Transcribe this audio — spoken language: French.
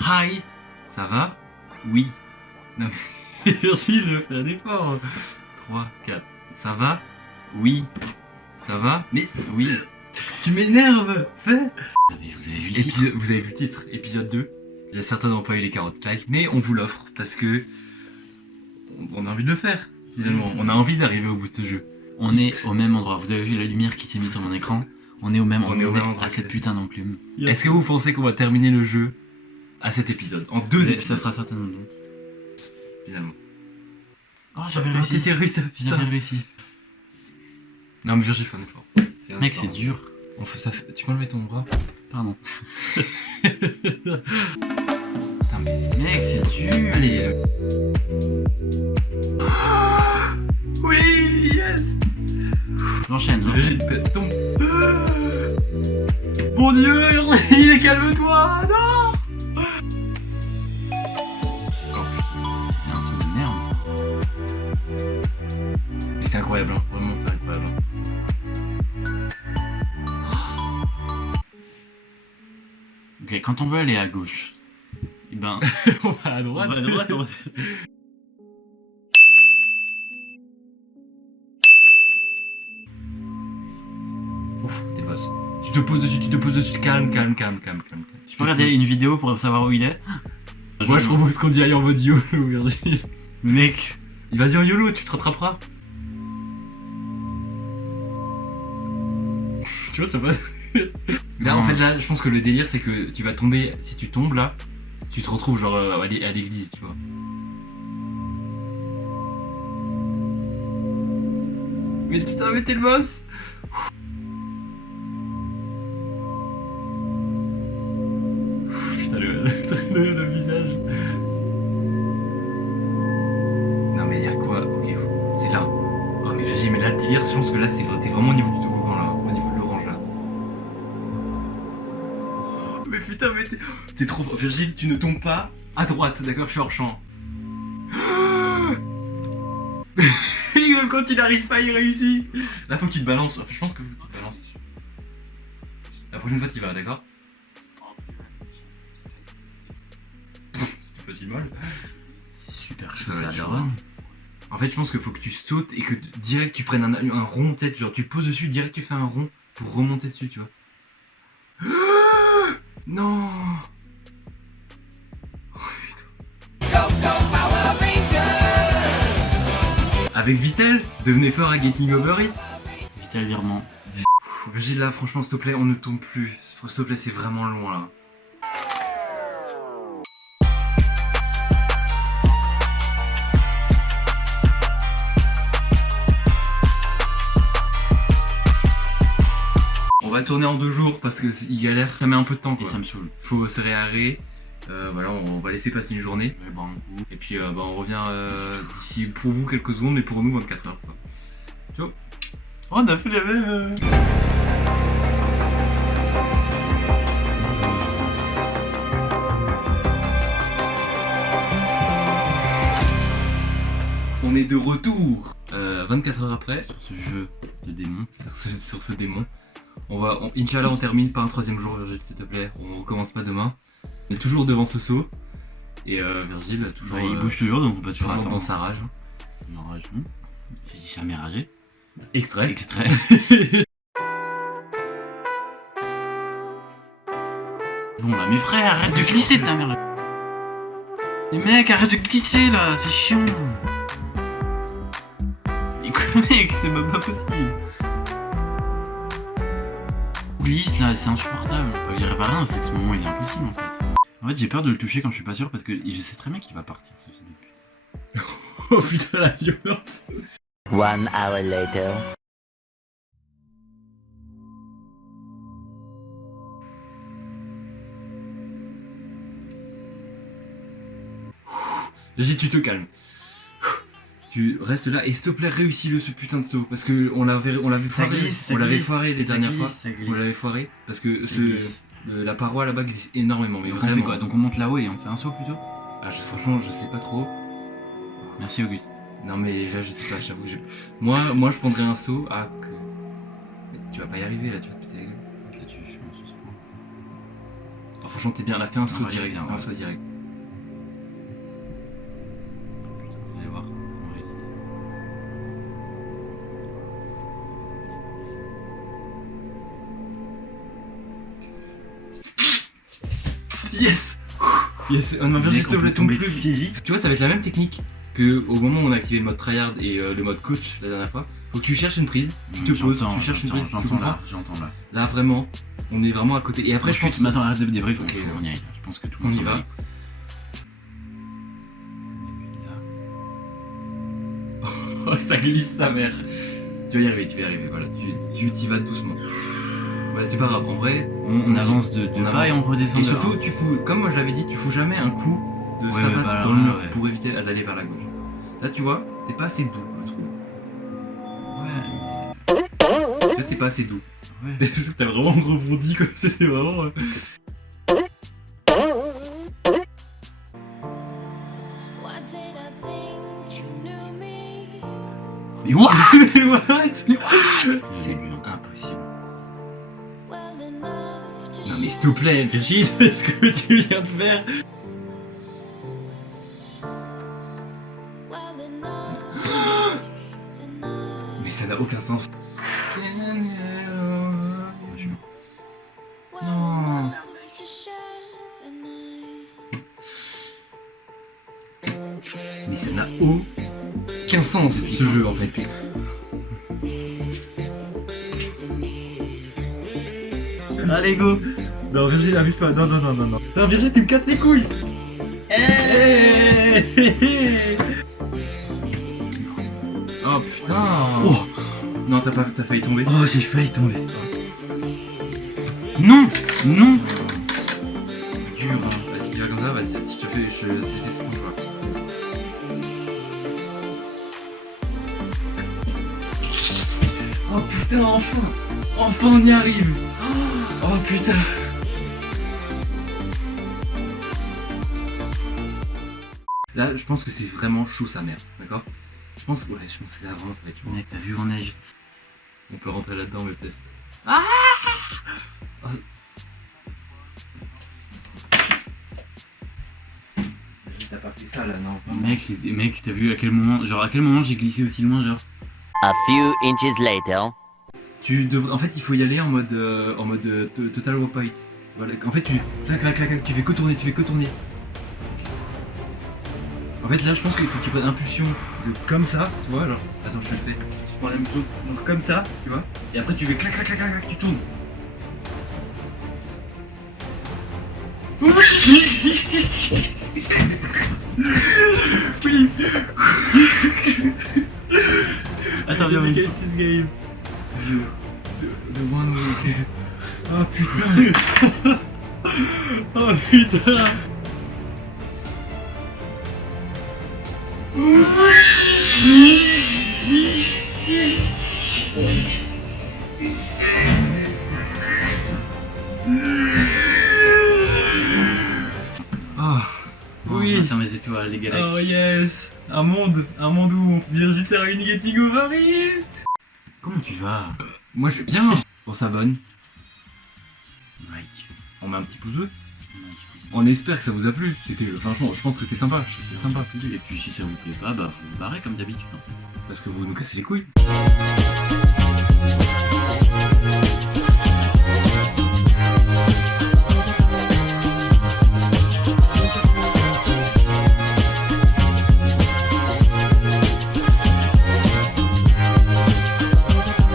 Hi, ça va? Oui. Non mais merci, je fais un effort. 3, 4. Ça va? Oui. Ça va? Mais oui. Tu m'énerves. Fais. Vous avez vu le titre, épisode 2. Il y a certainement pas eu les 40 likes, mais on vous l'offre parce que on a envie de le faire. Finalement, on a envie d'arriver au bout de ce jeu. On est au même endroit. Vous avez vu la lumière qui s'est mise sur mon écran? On est au même endroit. À cette que- putain d'enclume. Est-ce que vous pensez qu'on va terminer le jeu à cet épisode? En 2 épisodes. Ça sera certainement bon. Finalement. Oh, j'avais réussi. J'avais réussi. Non mais Virgile, fais un effort. Mec, c'est dur. On fait ça. Tu peux enlever ton bras? Pardon. Putain, mais... Mec, c'est dur. Allez. Oui, yes. J'enchaîne. Virgile, tombe. Mon Dieu, Virgile, calme-toi. Non. C'est un son de merde, ça. Mais c'est incroyable, hein. Vraiment, c'est incroyable. Ok, quand on veut aller à gauche, et ben. On va à droite. On va à droite, on va- Ouf, t'es boss. Tu te poses dessus, calme. Tu peux regarder une vidéo pour savoir où il est? Moi je propose qu'on y aille en mode YOLO, Virgile. Mec. Vas-y en YOLO, tu te rattraperas. Tu vois, ça passe. Là, en fait, là, je pense que le délire, c'est que tu vas tomber. Si tu tombes là, tu te retrouves genre à l'église, tu vois. Mais putain, mais t'es le boss! Putain, le visage. Non, mais y'a quoi? Ok, c'est là. Oh, mais vas-y, mais là, le délire, je pense que là, t'es vraiment au niveau du toboggan là, au niveau de l'orange là. Mais putain, mais t'es trop. Virgile, tu ne tombes pas à droite, d'accord? Je suis hors champ. Même quand il arrive pas, il réussit. Là, faut que tu te balances. Enfin, je pense que faut que tu te balances. La prochaine fois, tu vas, d'accord? C'était pas si mal. C'est super Ça chaud, va ça être a chaud. l'air. En fait, je pense qu'il faut que tu sautes et que direct tu prennes un rond, peut-être. Genre, tu poses dessus, direct tu fais un rond pour remonter dessus, tu vois. Non! Avec Vitel, devenez fort à Getting Over It. Vital virement. Virgile, là, franchement, s'il te plaît, on ne tombe plus. S'il te plaît, c'est vraiment long là. On va tourner en 2 jours parce que il galère, ça met un peu de temps Et quoi. ça me saoule. Faut se réarrer. Voilà, on va laisser passer une journée. Ouais, bon. Et puis on revient d'ici pour vous quelques secondes, mais pour nous 24 heures quoi. Ciao. Oh, on a fait les mêmes. On est de retour 24 heures après Sur ce jeu de démon. sur ce démon. Inch'Allah on termine pas un 3ème jour Virgile s'il te plaît. On recommence pas demain. On est toujours devant ce saut. Et Virgile toujours, Ouais, il bouge toujours, donc on peut toujours toujours attendre. dans sa rage. Non, rage. J'ai jamais ragé. Extrait. Extrait. Bon bah mes frères, arrête de glisser ta mère. Les mecs, arrête de glisser là, c'est chiant. Mec, c'est même pas possible. Glisse là, c'est insupportable. Enfin, j'y arrive à rien, c'est que ce moment il est impossible en fait. En fait, j'ai peur de le toucher quand je suis pas sûr parce que je sais très bien qu'il va partir ce fils de pute. Oh putain la violence. 1 hour later. Virgile, tu te calmes. Tu restes là et s'il te plaît réussis-le ce putain de saut parce que on l'avait foiré, foiré les dernières fois. On l'avait foiré parce que la paroi là-bas glisse énormément. Mais Donc on vraiment. fait quoi? Donc on monte là-haut et on fait un saut plutôt? Franchement je sais pas trop. Merci Auguste. Non mais là je sais pas, j'avoue. Moi je prendrais un saut à que. Mais tu vas pas y arriver là, tu vas te péter la gueule. Là-dessus, je pense, Franchement, t'es bien, là, fais un saut ouais, direct. bien, Fais un ouais. saut direct. Vous allez voir. On réussit. Yes. Yes, on m'a Mec, juste on peut tomber plus si vite. Tu vois, ça va être la même technique que au moment où on a activé le mode tryhard et le mode coach la dernière fois. Faut que tu cherches une prise, tu te poses, tu cherches une prise, tu J'entends comprends. là, j'entends là. Là, vraiment, on est vraiment à côté. Et après, je pense. Mais attends, arrête de débrief, Ok, faut qu'on y aille. Je pense que tout le On monde y s'en va. va. Oh, ça glisse sa mère. Tu vas y arriver, voilà. Tu y vas doucement. Bah, c'est pas grave, en vrai. On avance de On pas et on redescend Et de surtout, un. tu fous, comme moi je l'avais dit, tu fous jamais un coup de Ouais, savate bah, dans le là, mur ouais. pour éviter d'aller vers la gauche. Là, tu vois, t'es pas assez doux, je trouve. Ouais, Là, t'es pas assez doux. ouais. T'as vraiment rebondi comme c'était vraiment. What did I think you knew me? Mais what? C'est impossible. Well enough to Non mais s'il te plaît, Virgile, ce que tu viens de faire. well enough tonight. Mais ça n'a aucun sens. Well Non. enough to share the night. Mais ça n'a aucun sens ce jeu en fait. Allez, go! Non Virgile, abuse pas, non. Non Virgile, tu me casses les couilles. Oh putain. Oh! Non, t'as failli tomber. Oh, j'ai failli tomber. Non! Non! Dur, hein. Vas-y, tu vas comme ça, vas-y, si je te fais, c'était ton choix. Oh putain, enfin! Enfin on y arrive! Oh putain! Là, je pense que c'est vraiment chaud sa mère, d'accord? Je pense que là vraiment ça va être chaud. Mec, t'as vu, on est juste. On peut rentrer là-dedans, mais peut-être. T'as pas fait ça là, non? Mec, t'as vu à quel moment j'ai glissé aussi loin, genre. A few inches later. En fait, il faut y aller en mode total raw point. Voilà. En fait, tu tu fais que tourner, Ok. En fait, là, je pense qu'il faut que tu prennes impulsion de comme ça, tu vois, genre. Attends, je te le fais. Tu prends la même chose, donc comme ça, tu vois. Et après, tu fais clac, tu tournes. Oui. Attends, viens, viens. this game. The one way. Oh putain. Oh putain. Ah. Oui. Attends, mes étoiles, les galaxies. Oh yes. Un monde où Virgile termine Getting Over It. Comment tu vas? Moi je vais bien. On s'abonne, Mike. on met un petit pouce bleu. On espère que ça vous a plu. C'était, franchement, je pense que c'était sympa. C'était sympa. Et puis si ça vous plaît pas, bah faut vous barrer comme d'habitude en fait. Parce que vous nous cassez les couilles.